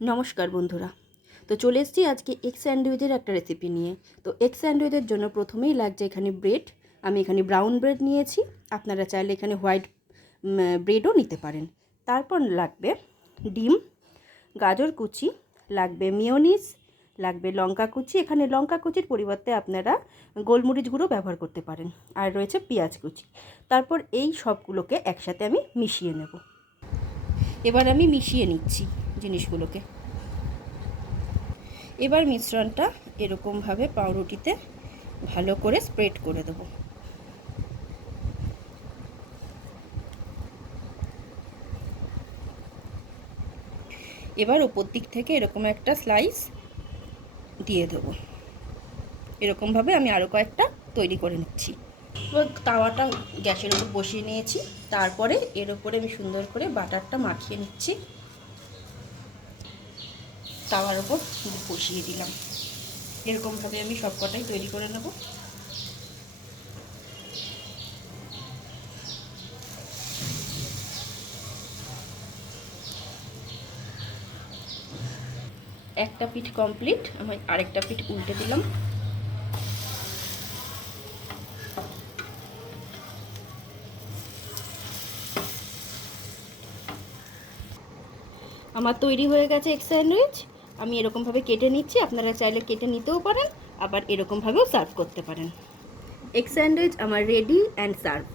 নমস্কার বন্ধুরা। তো চলে এসেছি আজকে এগ স্যান্ডউইচের একটা রেসিপি নিয়ে। তো এগ স্যান্ডউইচের জন্য প্রথমেই লাগছে এখানে ব্রেড। আমি এখানে ব্রাউন ব্রেড নিয়েছি, আপনারা চাইলে এখানে হোয়াইট ব্রেডও নিতে পারেন। তারপর লাগবে ডিম, গাজর কুচি, লাগবে মিয়োনিজ, লাগবে লঙ্কা কুচি। এখানে লঙ্কা কুচির পরিবর্তে আপনারা গোলমরিচ গুঁড়ো ব্যবহার করতে পারেন। আর রয়েছে পেঁয়াজ কুচি। তারপর এই সবগুলোকে একসাথে আমি মিশিয়ে নেব। এবার আমি মিশিয়ে নিচ্ছি জিনিসগুলোকে। এবার মিশ্রণটা এরকমভাবে পাউরুটিতে ভালো করে স্প্রেড করে দেবো। এবার ওপর দিক থেকে এরকম একটা স্লাইস দিয়ে দেবো। এরকমভাবে আমি আরও কয়েকটা তৈরি করে নিচ্ছি। এবার তাওয়াটা গ্যাসের উপর বসিয়ে নিয়েছি। তারপরে এর উপরে আমি সুন্দর করে বাটারটা মাখিয়ে নিচ্ছি। তাওয়ার উপর বসিয়ে দিলাম। এরকমভাবে আমি সবকটাই তৈরি করে নেব। একটা পিঠ কমপ্লিট, আমি আরেকটা পিঠ উল্টে দিলাম। আমার তৈরি হয়ে গেছে এগ স্যান্ডউইচ। আমি এরকমভাবে কেটে নিচ্ছি, আপনারা চাইলে কেটে নিতেও পারেন, আবার এরকমভাবেও সার্ভ করতে পারেন। এগ স্যান্ডউইচ আমার রেডি অ্যান্ড সার্ভ।